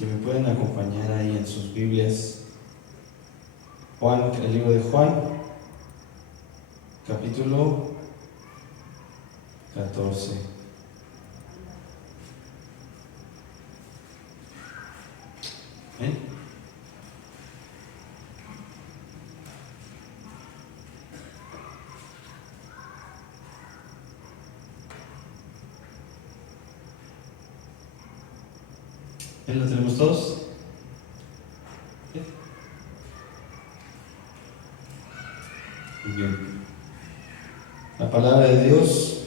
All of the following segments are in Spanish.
Si me pueden acompañar ahí en sus Biblias, Juan, el libro de Juan, capítulo 14. ¿Lo tenemos todos? ¿Sí? Muy bien. La palabra de Dios,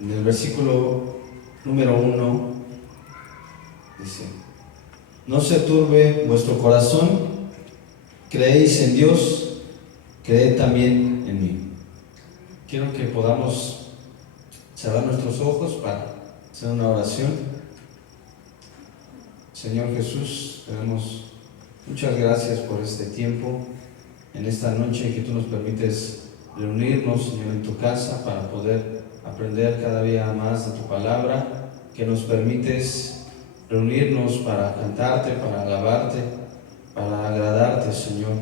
en el versículo número 1, dice: no se turbe vuestro corazón, creéis en Dios, creed también en mí. Quiero que podamos cerrar nuestros ojos para hacer una oración. Señor Jesús, te damos muchas gracias por este tiempo, en esta noche que tú nos permites reunirnos, Señor, en tu casa para poder aprender cada día más de tu palabra, que nos permites reunirnos para cantarte, para alabarte, para agradarte, Señor.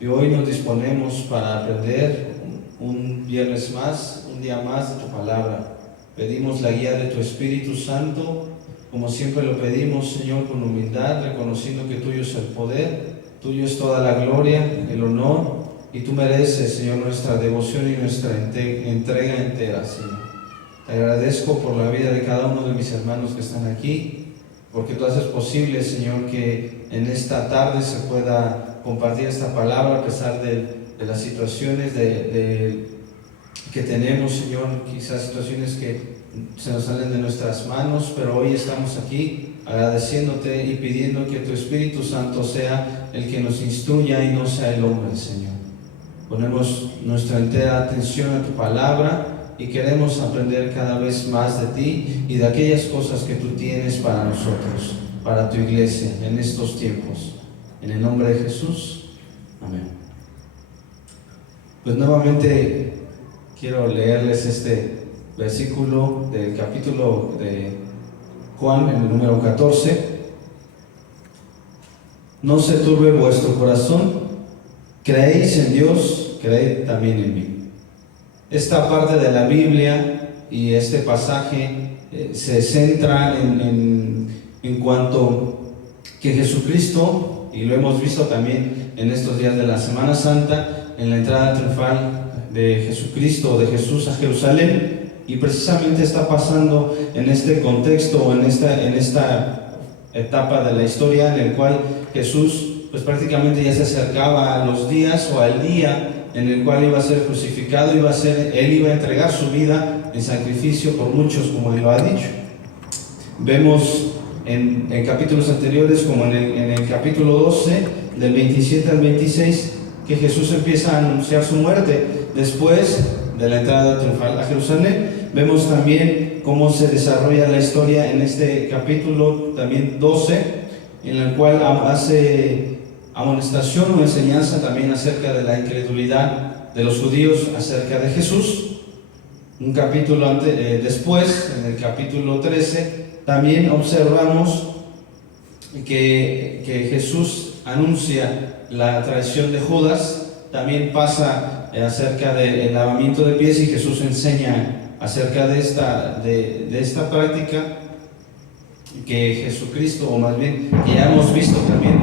Y hoy nos disponemos para aprender un viernes más, un día más de tu palabra. Pedimos la guía de tu Espíritu Santo, como siempre lo pedimos, Señor, con humildad, reconociendo que tuyo es el poder, tuyo es toda la gloria, el honor, y tú mereces, Señor, nuestra devoción y nuestra entrega entera, Señor. Te agradezco por la vida de cada uno de mis hermanos que están aquí, porque tú haces posible, Señor, que en esta tarde se pueda compartir esta palabra a pesar de las situaciones que tenemos, Señor, quizás situaciones que se nos salen de nuestras manos, pero hoy estamos aquí agradeciéndote y pidiendo que tu Espíritu Santo sea el que nos instruya y no sea el hombre, Señor. Ponemos nuestra entera atención a tu palabra y queremos aprender cada vez más de ti y de aquellas cosas que tú tienes para nosotros, para tu iglesia en estos tiempos. En el nombre de Jesús, amén. Pues nuevamente quiero leerles este versículo del capítulo de Juan, en el número 14. No se turbe vuestro corazón, creéis en Dios, creed también en mí. Esta parte de la Biblia y este pasaje se centra en cuanto que Jesucristo, y lo hemos visto también en estos días de la Semana Santa, en la entrada triunfal de Jesucristo, de Jesús a Jerusalén, y precisamente está pasando en este contexto, en esta etapa de la historia en el cual Jesús pues prácticamente ya se acercaba a los días o al día en el cual iba a ser crucificado, él iba a entregar su vida en sacrificio por muchos, como él lo ha dicho. Vemos en capítulos anteriores, como en el capítulo 12, del 27 al 26, que Jesús empieza a anunciar su muerte después de la entrada triunfal a Jerusalén. Vemos también cómo se desarrolla la historia en este capítulo también 12, en el cual hace amonestación o enseñanza también acerca de la incredulidad de los judíos acerca de Jesús. Un capítulo después, en el capítulo 13, también observamos que Jesús anuncia la traición de Judas. También pasa acerca del lavamiento de pies y Jesús enseña acerca de esta práctica que Jesucristo, o más bien que ya hemos visto también,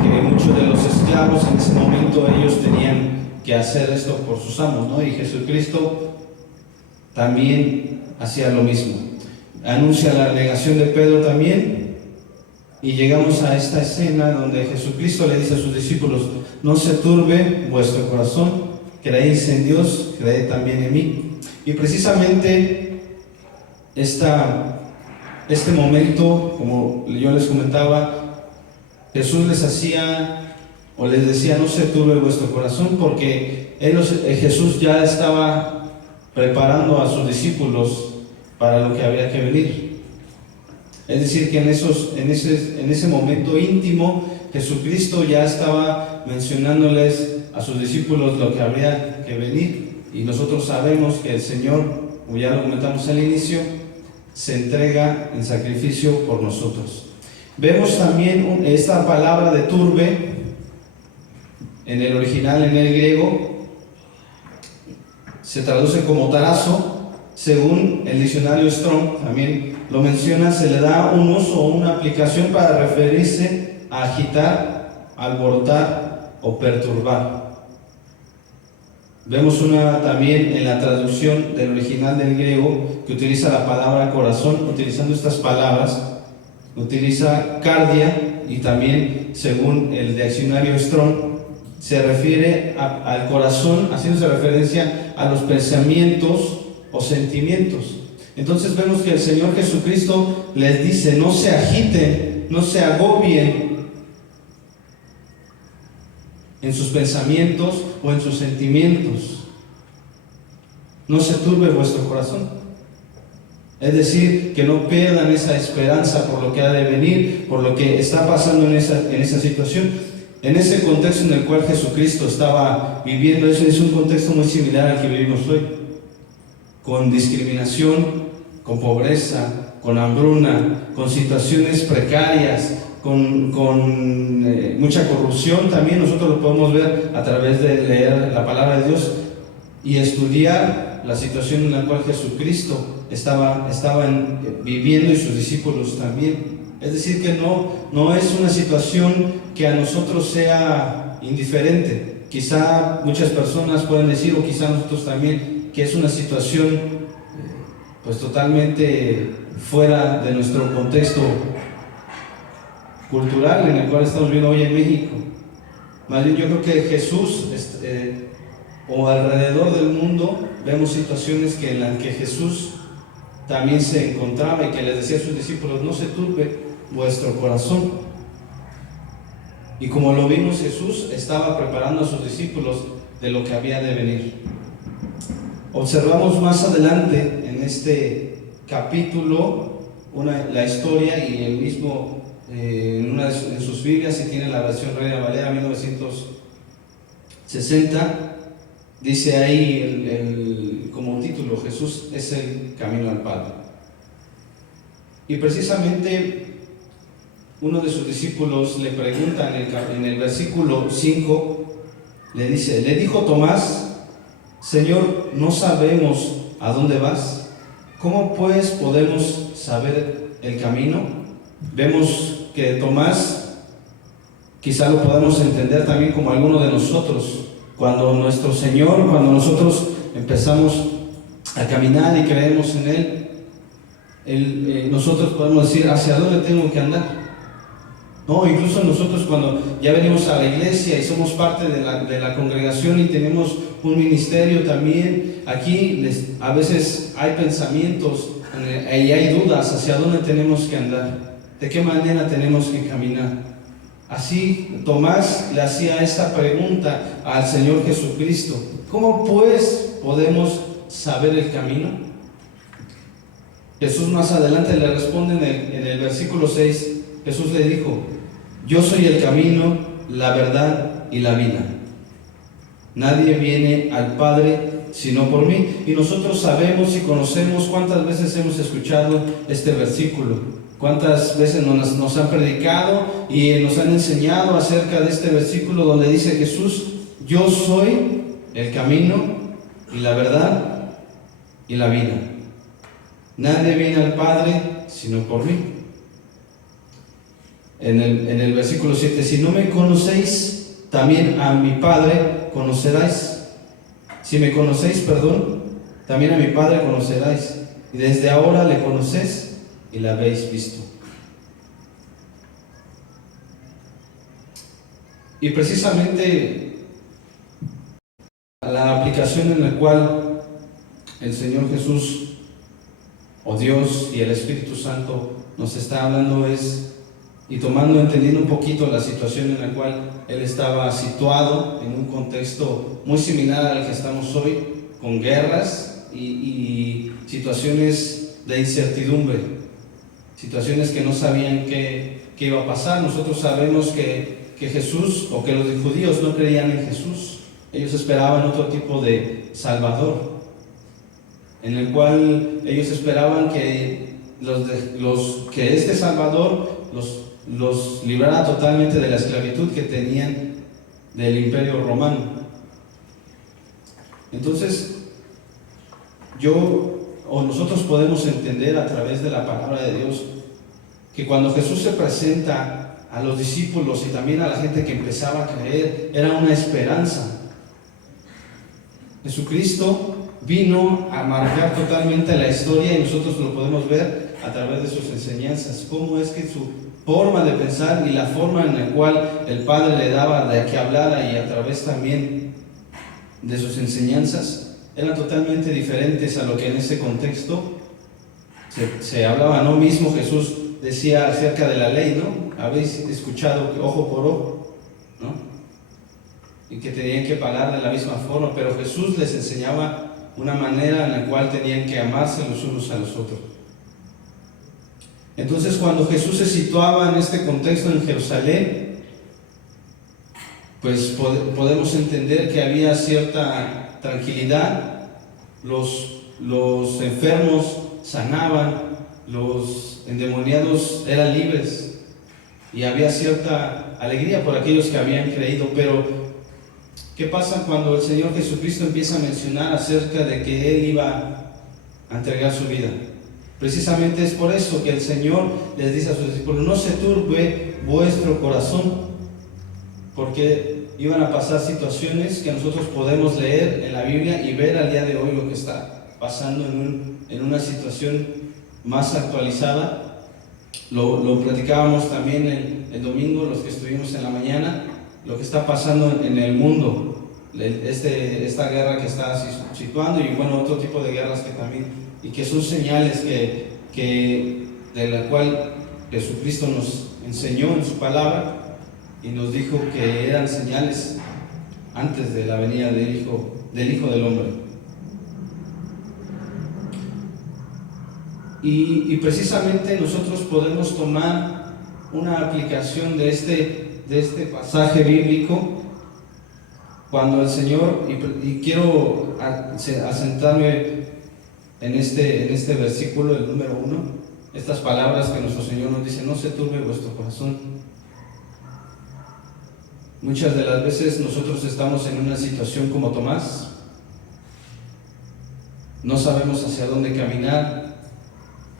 que muchos de los esclavos en ese momento ellos tenían que hacer esto por sus amos, ¿no? Y Jesucristo también hacía lo mismo. Anuncia la negación de Pedro también, y llegamos a esta escena donde Jesucristo le dice a sus discípulos: no se turbe vuestro corazón, creéis en Dios, creed también en mí. Y precisamente este momento, como yo les comentaba, Jesús les decía: no se turbe vuestro corazón, porque Jesús ya estaba preparando a sus discípulos para lo que había que venir. Es decir, que en ese momento íntimo, Jesucristo ya estaba mencionándoles a sus discípulos lo que habría que venir. Y nosotros sabemos que el Señor, como ya lo comentamos al inicio, se entrega en sacrificio por nosotros. Vemos también esta palabra de turbe en el original, en el griego, se traduce como tarazo. Según el diccionario Strong, también lo menciona, se le da un uso o una aplicación para referirse a agitar, alborotar o perturbar. Vemos una también en la traducción del original del griego que utiliza la palabra corazón. Utilizando estas palabras, utiliza cardia, y también según el diccionario Strong se refiere al corazón, haciéndose referencia a los pensamientos o sentimientos. Entonces vemos que el Señor Jesucristo les dice: no se agiten, no se agobien en sus pensamientos o en sus sentimientos, no se turbe vuestro corazón. Es decir, que no pierdan esa esperanza por lo que ha de venir, por lo que está pasando en esa situación. En ese contexto en el cual Jesucristo estaba viviendo, eso es un contexto muy similar al que vivimos hoy, con discriminación, con pobreza, con hambruna, con situaciones precarias, con mucha corrupción. También nosotros lo podemos ver a través de leer la palabra de Dios y estudiar la situación en la cual Jesucristo estaba viviendo, y sus discípulos también. Es decir, que no es una situación que a nosotros sea indiferente. Quizá muchas personas pueden decir, o quizá nosotros también, que es una situación pues totalmente fuera de nuestro contexto cultural en el cual estamos viviendo hoy en México. Más bien, yo creo que Jesús, o alrededor del mundo, vemos situaciones en las que Jesús también se encontraba, y que les decía a sus discípulos: no se turbe vuestro corazón. Y como lo vimos, Jesús estaba preparando a sus discípulos de lo que había de venir. Observamos más adelante en este capítulo la historia, y el mismo en una de sus Biblias, si tiene la versión Reina Valera 1960, dice ahí como título: Jesús es el camino al Padre. Y precisamente uno de sus discípulos le pregunta en el versículo 5, le dijo Tomás: Señor, no sabemos a dónde vas, ¿cómo pues podemos saber el camino? Vemos que Tomás, quizá lo podamos entender también como alguno de nosotros, cuando nosotros empezamos a caminar y creemos en Él, nosotros podemos decir: ¿hacia dónde tengo que andar? No, incluso nosotros, cuando ya venimos a la iglesia y somos parte de la congregación y tenemos un ministerio también, aquí a veces hay pensamientos y hay dudas hacia dónde tenemos que andar, de qué manera tenemos que caminar. Así Tomás le hacía esta pregunta al Señor Jesucristo: ¿cómo pues podemos saber el camino? Jesús más adelante le responde en el versículo 6. Jesús le dijo: yo soy el camino, la verdad y la vida. Nadie viene al Padre sino por mí. Y nosotros sabemos y conocemos cuántas veces hemos escuchado este versículo, cuántas veces nos han predicado y nos han enseñado acerca de este versículo donde dice Jesús: yo soy el camino y la verdad y la vida. Nadie viene al Padre sino por mí. En el versículo 7, si no me conocéis, también a mi Padre conoceráis. Si me conocéis, también a mi Padre conoceráis. Y desde ahora le conocéis y la habéis visto. Y precisamente la aplicación en la cual el Señor Jesús, o Dios y el Espíritu Santo, nos está hablando entendiendo un poquito la situación en la cual Él estaba situado, en un contexto muy similar al que estamos hoy, con guerras y situaciones de incertidumbre, situaciones que no sabían qué iba a pasar. Nosotros sabemos que Jesús, o que los judíos no creían en Jesús, ellos esperaban otro tipo de Salvador, en el cual ellos esperaban que que este Salvador los librara totalmente de la esclavitud que tenían del Imperio Romano. Entonces, nosotros podemos entender a través de la palabra de Dios que cuando Jesús se presenta a los discípulos y también a la gente que empezaba a creer, era una esperanza. Jesucristo vino a marcar totalmente la historia y nosotros lo podemos ver a través de sus enseñanzas, cómo es que su forma de pensar y la forma en la cual el Padre le daba de que hablara y a través también de sus enseñanzas eran totalmente diferentes a lo que en ese contexto se hablaba, ¿no? Mismo Jesús decía acerca de la ley, ¿no? Habéis escuchado que ojo por ojo, ¿no? Y que tenían que pagar de la misma forma, pero Jesús les enseñaba una manera en la cual tenían que amarse los unos a los otros. Entonces, cuando Jesús se situaba en este contexto en Jerusalén, pues podemos entender que había cierta tranquilidad, los enfermos sanaban, los endemoniados eran libres y había cierta alegría por aquellos que habían creído. Pero ¿qué pasa cuando el Señor Jesucristo empieza a mencionar acerca de que Él iba a entregar su vida? Precisamente es por eso que el Señor les dice a sus discípulos: no se turbe vuestro corazón, porque iban a pasar situaciones que nosotros podemos leer en la Biblia y ver al día de hoy lo que está pasando en una situación más actualizada. Lo platicábamos también el domingo, los que estuvimos en la mañana, lo que está pasando en el mundo, esta guerra que está situando, y bueno, otro tipo de guerras que también, y que son señales de la cual Jesucristo nos enseñó en su palabra y nos dijo que eran señales antes de la venida del Hijo del Hombre. Y precisamente nosotros podemos tomar una aplicación de este pasaje bíblico cuando el Señor, y quiero asentarme en este versículo, el número 1, estas palabras que nuestro Señor nos dice: no se turbe vuestro corazón. Muchas de las veces nosotros estamos en una situación como Tomás, no sabemos hacia dónde caminar,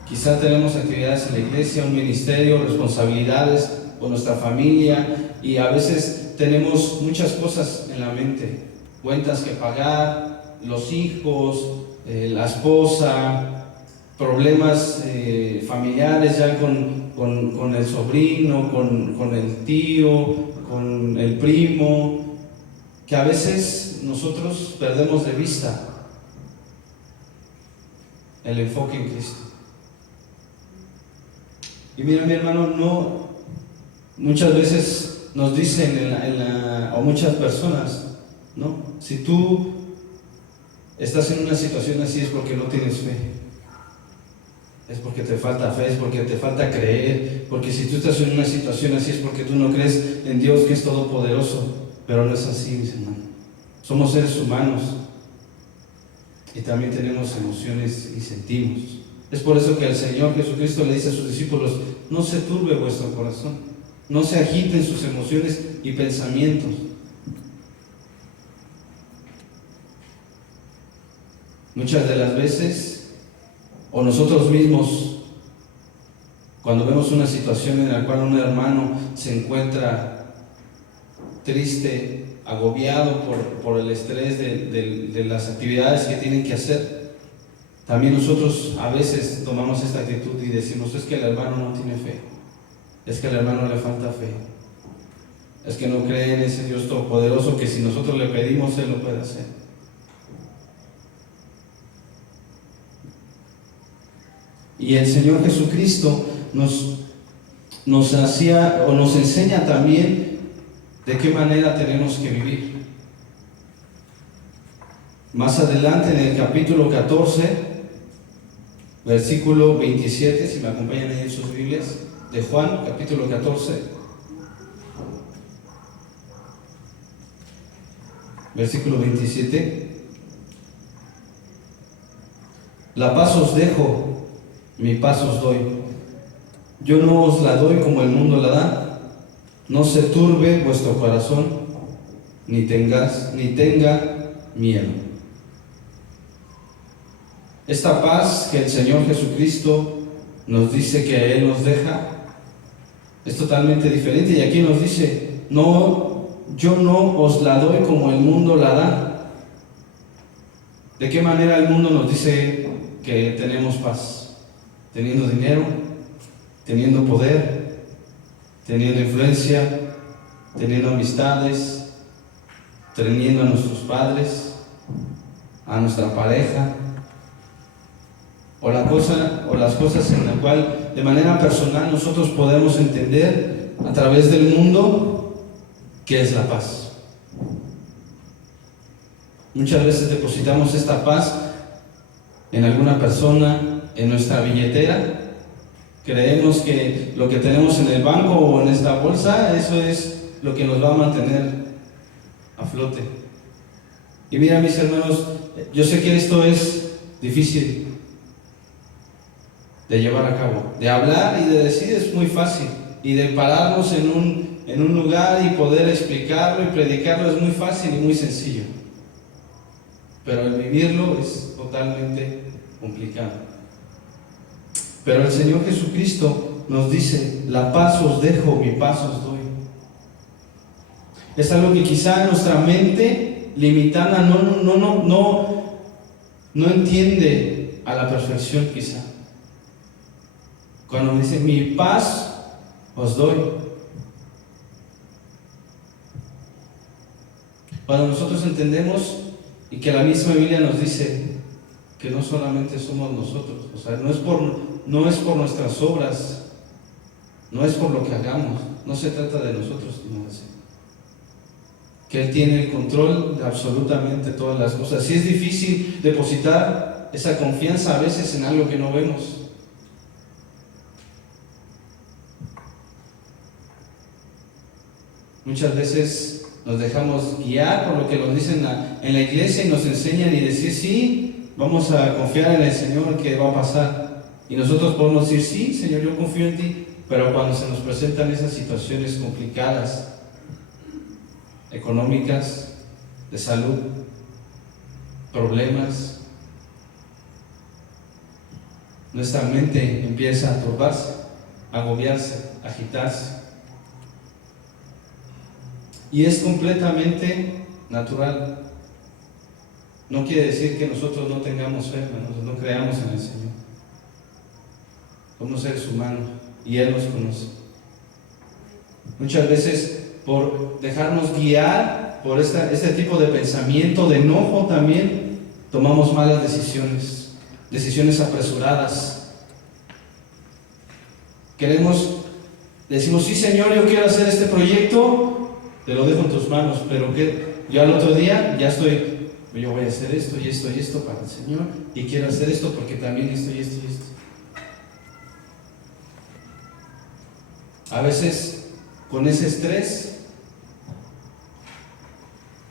quizá tenemos actividades en la iglesia, un ministerio, responsabilidades con nuestra familia, y a veces tenemos muchas cosas en la mente, cuentas que pagar, los hijos, la esposa, problemas familiares ya con el sobrino, con el tío, con el primo, que a veces nosotros perdemos de vista el enfoque en Cristo. Y mira, mi hermano, muchas veces nos dicen o muchas personas, ¿no? Si tú estás en una situación así es porque no tienes fe, es porque te falta fe, es porque te falta creer, porque si tú estás en una situación así es porque tú no crees en Dios, que es todopoderoso. Pero no es así, mis hermanos. Somos seres humanos y también tenemos emociones y sentimos. Es por eso que el Señor Jesucristo le dice a sus discípulos: no se turbe vuestro corazón, no se agiten sus emociones y pensamientos. Muchas de las veces, o nosotros mismos, cuando vemos una situación en la cual un hermano se encuentra triste, agobiado por el estrés de las actividades que tienen que hacer, también nosotros a veces tomamos esta actitud y decimos: es que el hermano no tiene fe, es que al hermano le falta fe, es que no cree en ese Dios todopoderoso que si nosotros le pedimos Él lo puede hacer. Y el Señor Jesucristo nos hacía o nos enseña también de qué manera tenemos que vivir. Más adelante en el capítulo 14, versículo 27, si me acompañan ahí en sus Biblias, de Juan, capítulo 14, versículo 27. La paz os dejo, mi paz os doy. Yo no os la doy como el mundo la da. No se turbe vuestro corazón, ni tenga miedo. Esta paz que el Señor Jesucristo nos dice que Él nos deja es totalmente diferente. Y aquí nos dice, no, yo no os la doy como el mundo la da. ¿De qué manera el mundo nos dice que tenemos paz? Teniendo dinero, teniendo poder, teniendo influencia, teniendo amistades, teniendo a nuestros padres, a nuestra pareja, o las cosas en las cuales de manera personal nosotros podemos entender a través del mundo qué es la paz. Muchas veces depositamos esta paz en alguna persona, en nuestra billetera. Creemos que lo que tenemos en el banco o en esta bolsa, eso es lo que nos va a mantener a flote. Y mira, mis hermanos, yo sé que esto es difícil de llevar a cabo. De hablar y de decir es muy fácil. Y de pararnos en un lugar y poder explicarlo y predicarlo es muy fácil y muy sencillo. Pero el vivirlo es totalmente complicado. Pero el Señor Jesucristo nos dice, la paz os dejo, mi paz os doy. Es algo que quizá nuestra mente limitada no entiende a la perfección quizá. Cuando me dice, mi paz os doy. Cuando nosotros entendemos y que la misma Biblia nos dice que no solamente somos nosotros, o sea, no es por nuestras obras, no es por lo que hagamos, no se trata de nosotros, sino de Él. Que Él tiene el control de absolutamente todas las cosas. Sí es difícil depositar esa confianza a veces en algo que no vemos. Muchas veces nos dejamos guiar por lo que nos dicen en la iglesia y nos enseñan y decir, sí, vamos a confiar en el Señor, que va a pasar. Y nosotros podemos decir, sí, Señor, yo confío en ti, pero cuando se nos presentan esas situaciones complicadas, económicas, de salud, problemas, nuestra mente empieza a turbarse, a agobiarse, a agitarse. Y es completamente natural. No quiere decir que nosotros no tengamos fe, nosotros no creamos en el Señor. Somos seres humanos y Él nos conoce. Muchas veces por dejarnos guiar por este tipo de pensamiento, de enojo también, tomamos malas decisiones apresuradas. Decimos, sí Señor, yo quiero hacer este proyecto, te lo dejo en tus manos, pero que yo al otro día yo voy a hacer esto y esto y esto para el Señor, y quiero hacer esto porque también esto y esto y esto. A veces con ese estrés,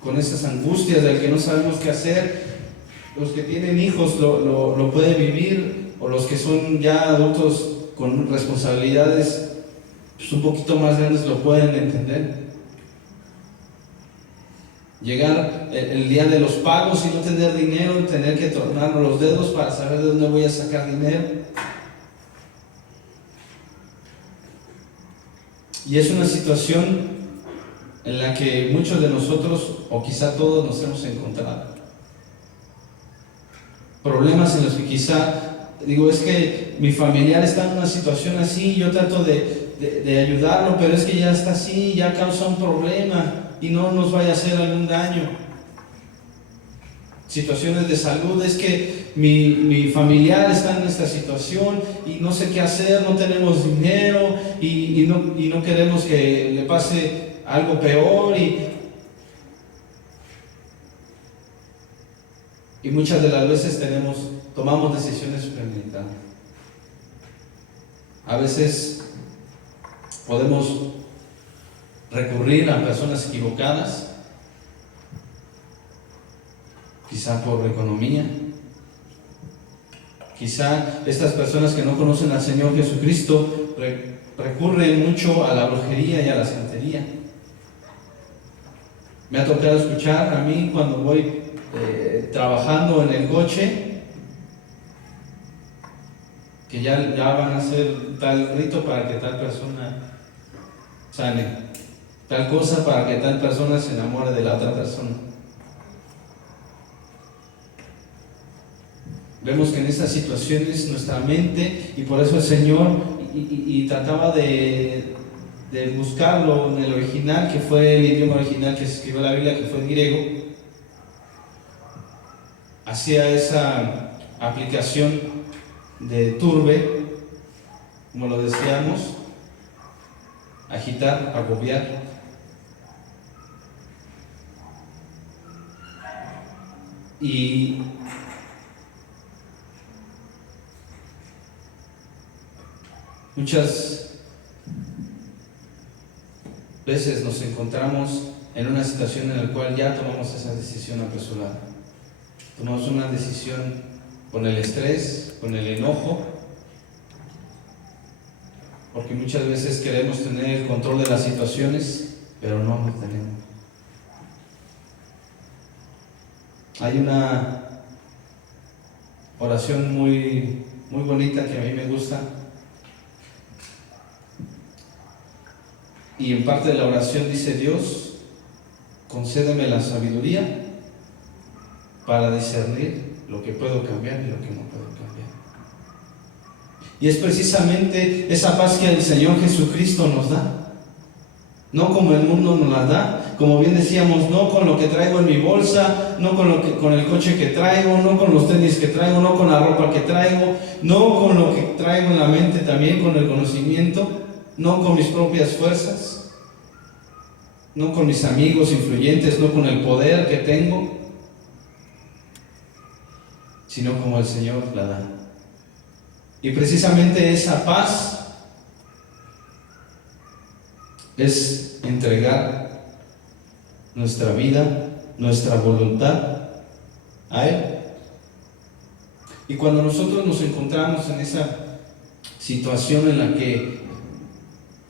con esas angustias del que no sabemos qué hacer, los que tienen hijos lo pueden vivir, o los que son ya adultos con responsabilidades pues un poquito más grandes lo pueden entender. Llegar el día de los pagos y no tener dinero, tener que tornarnos los dedos para saber de dónde voy a sacar dinero. Y es una situación en la que muchos de nosotros, o quizá todos, nos hemos encontrado. Problemas en los que quizá, es que mi familiar está en una situación así, yo trato de ayudarlo, pero es que ya está así, ya causa un problema y no nos vaya a hacer algún daño. Situaciones de salud, es que mi familiar está en esta situación y no sé qué hacer, no tenemos dinero y no queremos que le pase algo peor, y muchas de las veces tomamos decisiones premeditadas. A veces podemos recurrir a personas equivocadas, quizá por economía, Quizá estas personas que no conocen al Señor Jesucristo recurren mucho a la brujería y a la santería. Me ha tocado escuchar a mí cuando voy trabajando en el coche, que ya van a hacer tal rito para que tal persona sane, tal cosa para que tal persona se enamore de la otra persona. Vemos que en estas situaciones nuestra mente, y por eso el Señor y trataba de buscarlo en el original, que fue el idioma original que se escribió la Biblia, que fue el griego, hacía esa aplicación de turbe, como lo decíamos, agitar, agobiar. Y muchas veces nos encontramos en una situación en la cual ya tomamos esa decisión apresurada. Tomamos una decisión con el estrés, con el enojo, porque muchas veces queremos tener el control de las situaciones, pero no lo tenemos. Hay una oración muy bonita que a mí me gusta, y en parte de la oración dice: Dios, concédeme la sabiduría para discernir lo que puedo cambiar y lo que no puedo cambiar. Y es precisamente esa paz que el Señor Jesucristo nos da, no como el mundo nos la da. Como bien decíamos, no con lo que traigo en mi bolsa, no con el coche que traigo, no con los tenis que traigo, no con la ropa que traigo, no con lo que traigo en la mente, también con el conocimiento, no con mis propias fuerzas, no con mis amigos influyentes, no con el poder que tengo, sino como el Señor la da. Y precisamente esa paz es entregar nuestra vida, nuestra voluntad a Él. Y cuando nosotros nos encontramos en esa situación en la que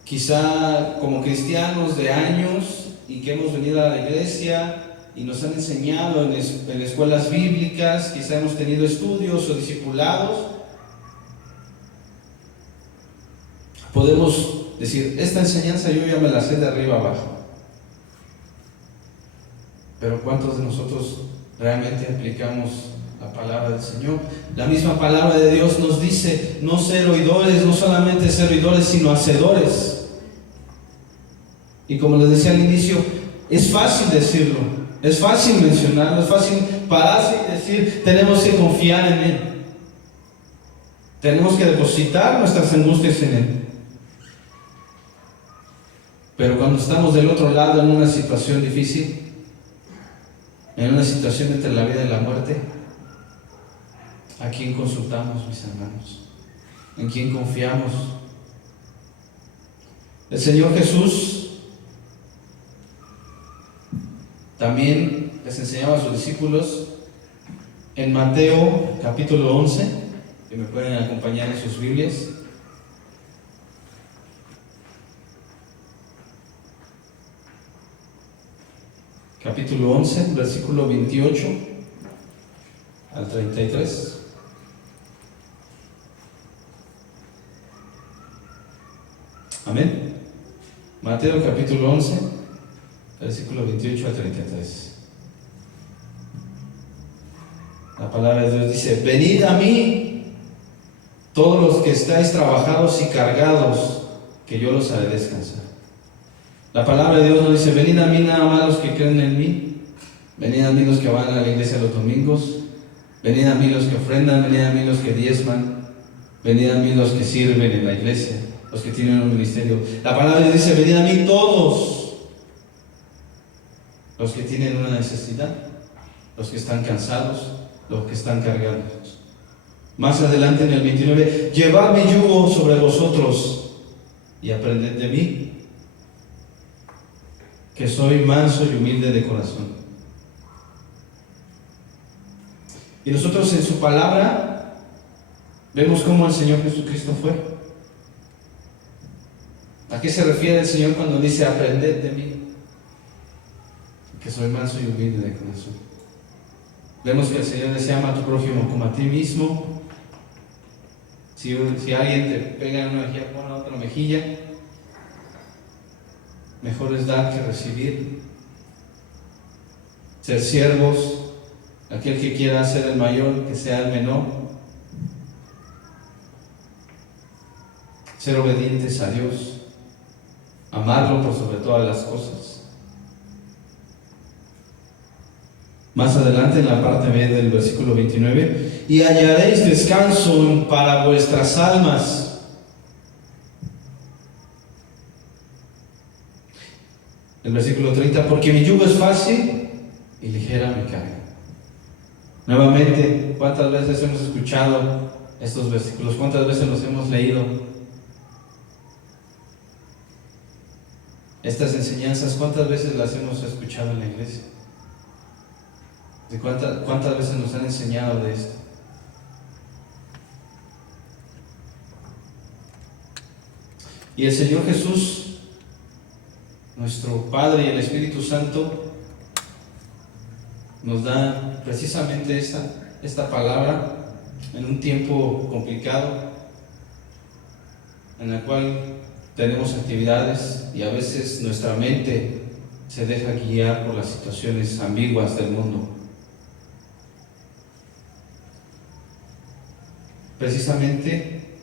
quizá como cristianos de años y que hemos venido a la iglesia y nos han enseñado en escuelas bíblicas, quizá hemos tenido estudios o discipulados, podemos decir: esta enseñanza yo ya me la sé de arriba abajo. Pero ¿cuántos de nosotros realmente aplicamos la palabra del Señor? La misma palabra de Dios nos dice: no ser oidores, no solamente ser oidores, sino hacedores. Y como les decía al inicio, es fácil decirlo, es fácil mencionarlo, es fácil pararse y decir: tenemos que confiar en Él, tenemos que depositar nuestras angustias en Él. Pero cuando estamos del otro lado en una situación difícil, en una situación entre la vida y la muerte, ¿a quién consultamos, mis hermanos? ¿En quién confiamos? El Señor Jesús también les enseñaba a sus discípulos en Mateo capítulo 11, que me pueden acompañar en sus Biblias. Capítulo 11, versículo 28 al 33. Amén. Mateo capítulo 11, versículo 28 al 33. La palabra de Dios dice: venid a mí, todos los que estáis trabajados y cargados, que yo los haré descansar. La palabra de Dios nos dice: venid a mí nada más los que creen en mí, venid a mí los que van a la iglesia los domingos, venid a mí los que ofrendan, venid a mí los que diezman, venid a mí los que sirven en la iglesia, los que tienen un ministerio. La palabra de Dios dice: venid a mí todos los que tienen una necesidad, los que están cansados, los que están cargados. Más adelante en el 29, llevad mi yugo sobre vosotros y aprended de mí, que soy manso y humilde de corazón. Y nosotros en su palabra Vemos cómo el Señor Jesucristo fue. ¿A qué se refiere el Señor cuando dice aprended de mí? Que soy manso y humilde de corazón. Vemos que el Señor decía ama a tu prójimo como a ti mismo. Si alguien te pega en una mejilla, pon la otra mejilla. Mejor es dar que recibir. Ser siervos, aquel que quiera ser el mayor, que sea el menor. Ser obedientes a Dios, amarlo por sobre todas las cosas. Más adelante en la parte B del versículo 29, y hallaréis descanso para vuestras almas. El versículo 30, porque mi yugo es fácil y ligera mi carga. Nuevamente, ¿cuántas veces hemos escuchado estos versículos? ¿Cuántas veces los hemos leído? Estas enseñanzas, ¿cuántas veces las hemos escuchado en la iglesia? ¿De cuántas veces nos han enseñado de esto? Y el Señor Jesús, nuestro Padre y el Espíritu Santo, nos da precisamente esta palabra en un tiempo complicado, en el cual tenemos actividades y a veces nuestra mente se deja guiar por las situaciones ambiguas del mundo. Precisamente,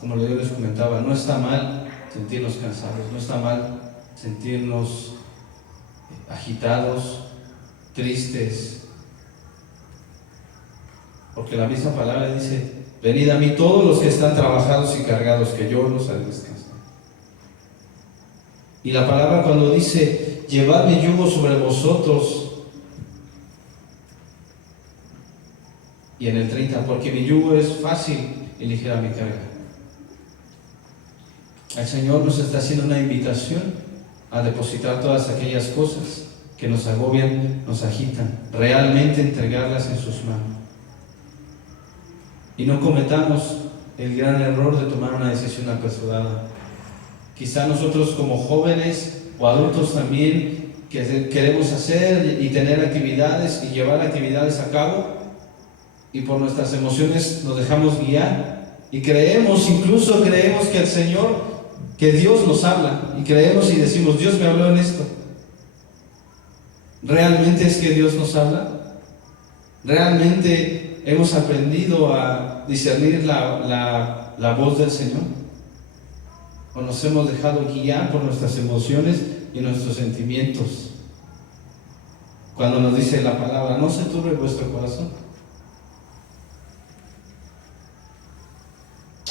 como yo les comentaba, no está mal sentirnos cansados, no está mal sentirnos agitados, tristes, porque la misma palabra dice: venid a mí todos los que están trabajados y cargados, que yo los haré descansar. Y la palabra cuando dice: llevad mi yugo sobre vosotros, y en el 30, porque mi yugo es fácil y ligera mi carga. El Señor nos está haciendo una invitación a depositar todas aquellas cosas que nos agobian, nos agitan, realmente entregarlas en sus manos. Y no cometamos el gran error de tomar una decisión apresurada. Quizá nosotros como jóvenes o adultos también que queremos hacer y tener actividades y llevar actividades a cabo, y por nuestras emociones nos dejamos guiar y incluso creemos que el Señor, que Dios nos habla, y creemos y decimos: Dios me habló en esto. ¿Realmente es que Dios nos habla? ¿Realmente hemos aprendido a discernir la voz del Señor? ¿O nos hemos dejado guiar por nuestras emociones y nuestros sentimientos? Cuando nos dice la palabra: no se turbe vuestro corazón.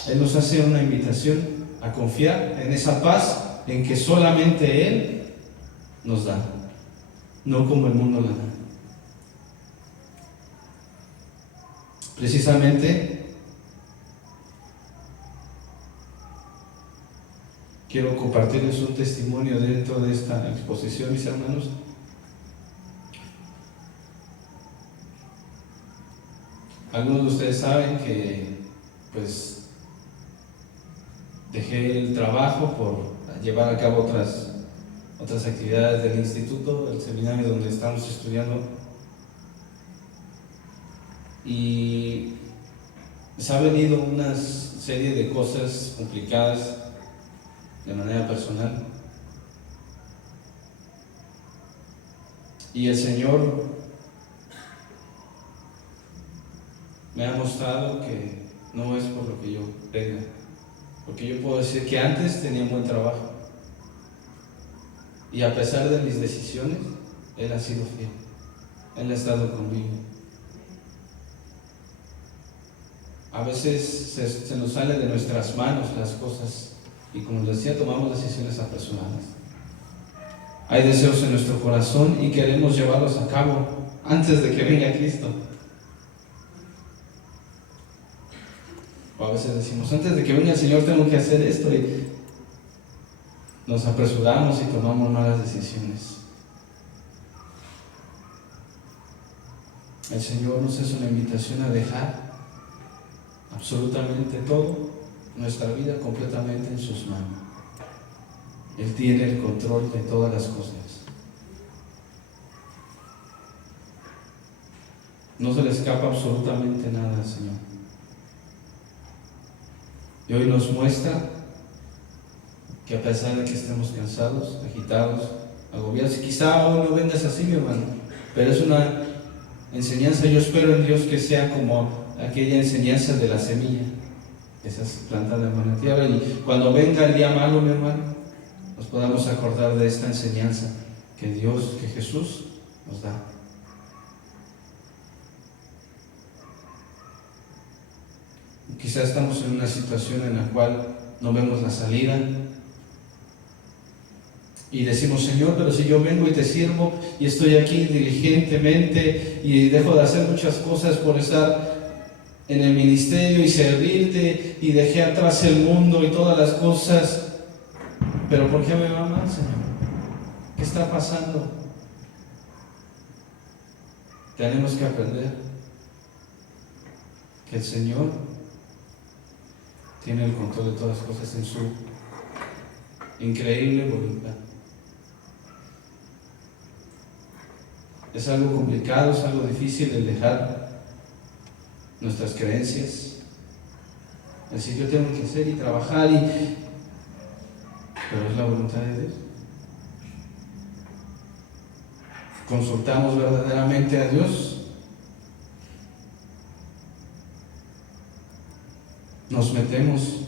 Él nos hace una invitación a confiar en esa paz en que solamente Él nos da, no como el mundo la da. Precisamente quiero compartirles un testimonio dentro de esta exposición, mis hermanos. Algunos de ustedes saben que dejé el trabajo por llevar a cabo otras actividades del instituto, del seminario donde estamos estudiando, y se ha venido una serie de cosas complicadas de manera personal, y el Señor me ha mostrado que no es por lo que yo tenga, porque yo puedo decir que antes tenía un buen trabajo, y a pesar de mis decisiones, Él ha sido fiel, Él ha estado conmigo. A veces se nos sale de nuestras manos las cosas, y como les decía, tomamos decisiones apresuradas. Hay deseos en nuestro corazón y queremos llevarlos a cabo antes de que venga Cristo. O a veces decimos: antes de que venga el Señor tengo que hacer esto, y nos apresuramos y tomamos malas decisiones. El Señor nos hace una invitación a dejar absolutamente todo, nuestra vida completamente en sus manos. Él tiene el control de todas las cosas. No se le escapa absolutamente nada al Señor. Y hoy nos muestra que a pesar de que estemos cansados, agitados, agobiados, y quizá hoy no vengas así, mi hermano, pero es una enseñanza, yo espero en Dios que sea como aquella enseñanza de la semilla, esas plantas de mano en tierra, y cuando venga el día malo, mi hermano, nos podamos acordar de esta enseñanza que Dios, que Jesús nos da. Quizás estamos en una situación en la cual no vemos la salida y decimos: Señor, pero si yo vengo y te sirvo y estoy aquí diligentemente y dejo de hacer muchas cosas por estar en el ministerio y servirte, y dejé atrás el mundo y todas las cosas, pero ¿por qué me va mal, Señor? ¿Qué está pasando? Tenemos que aprender que el Señor tiene el control de todas las cosas en su increíble voluntad. Es algo complicado, es algo difícil el dejar nuestras creencias, decir yo tengo que hacer y trabajar, pero es la voluntad de Dios. Consultamos verdaderamente a Dios, nos metemos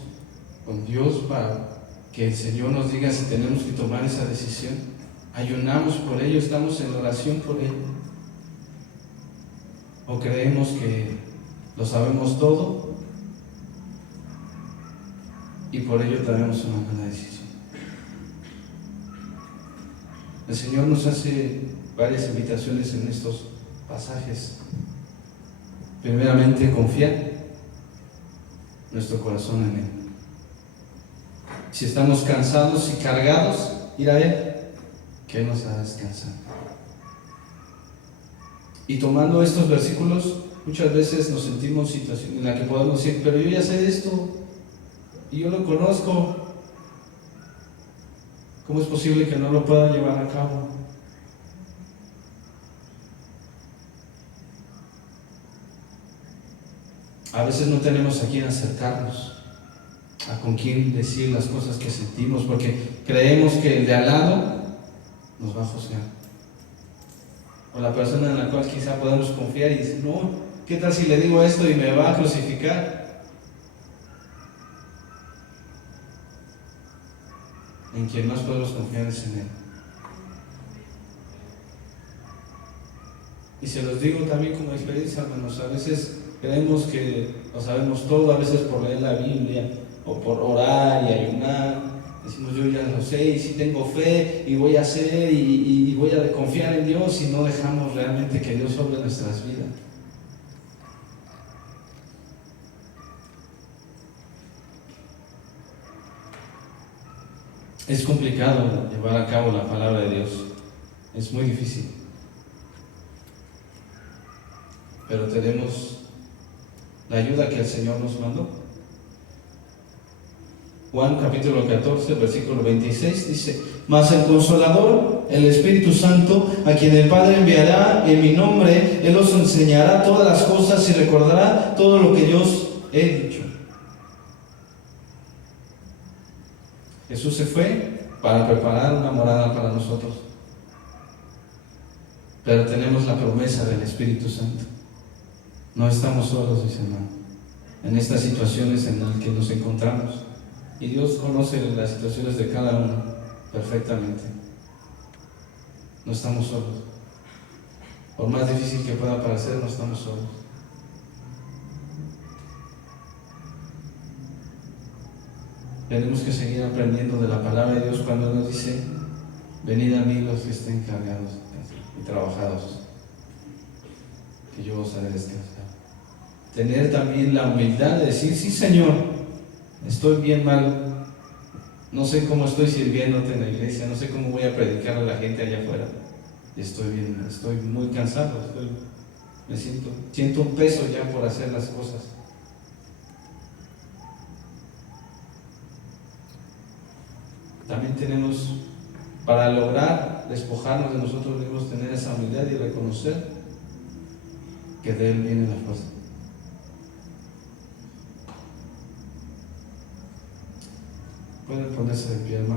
con Dios para que el Señor nos diga si tenemos que tomar esa decisión, ayunamos por ello, estamos en oración por ello, o creemos que lo sabemos todo y por ello tenemos una mala decisión. El Señor nos hace varias invitaciones en estos pasajes. Primeramente, confiar nuestro corazón en Él. Si estamos cansados y cargados, ir a Él, que Él nos haga descansar. Y tomando estos versículos, muchas veces nos sentimos en situación en la que podemos decir: pero yo ya sé esto y yo lo conozco, ¿cómo es posible que no lo pueda llevar a cabo? A veces no tenemos a quién acercarnos, a con quién decir las cosas que sentimos, porque creemos que el de al lado nos va a juzgar, o la persona en la cual quizá podemos confiar y decir: no, ¿qué tal si le digo esto y me va a crucificar? En quien más podemos confiar es en Él. Y se los digo también como experiencia, hermanos, a veces creemos que lo sabemos todo, a veces por leer la Biblia o por orar y ayunar, decimos: yo ya lo sé y sí tengo fe y voy a hacer y voy a confiar en Dios, y no dejamos realmente que Dios obre nuestras vidas. Es complicado llevar a cabo la palabra de Dios, es muy difícil, pero tenemos la ayuda que el Señor nos mandó. Juan capítulo 14, versículo 26 dice: mas el Consolador, el Espíritu Santo, a quien el Padre enviará en mi nombre, Él os enseñará todas las cosas y recordará todo lo que yo os he dicho. Jesús se fue para preparar una morada para nosotros, pero tenemos la promesa del Espíritu Santo. No estamos solos, dice hermano, en estas situaciones en las que nos encontramos, y Dios conoce las situaciones de cada uno perfectamente. No estamos solos. Por más difícil que pueda parecer, no estamos solos. Tenemos que seguir aprendiendo de la palabra de Dios cuando nos dice: venid a mí los que estén cargados y trabajados, que yo os haré descansar. Tener también la humildad de decir: sí, Señor, estoy bien mal, no sé cómo estoy sirviéndote en la iglesia, no sé cómo voy a predicar a la gente allá afuera, y estoy muy cansado, siento un peso ya por hacer las cosas, también tenemos, para lograr despojarnos de nosotros mismos, tener esa humildad y reconocer que de Él viene la fuerza. Pueden ponerse de pie, hermano.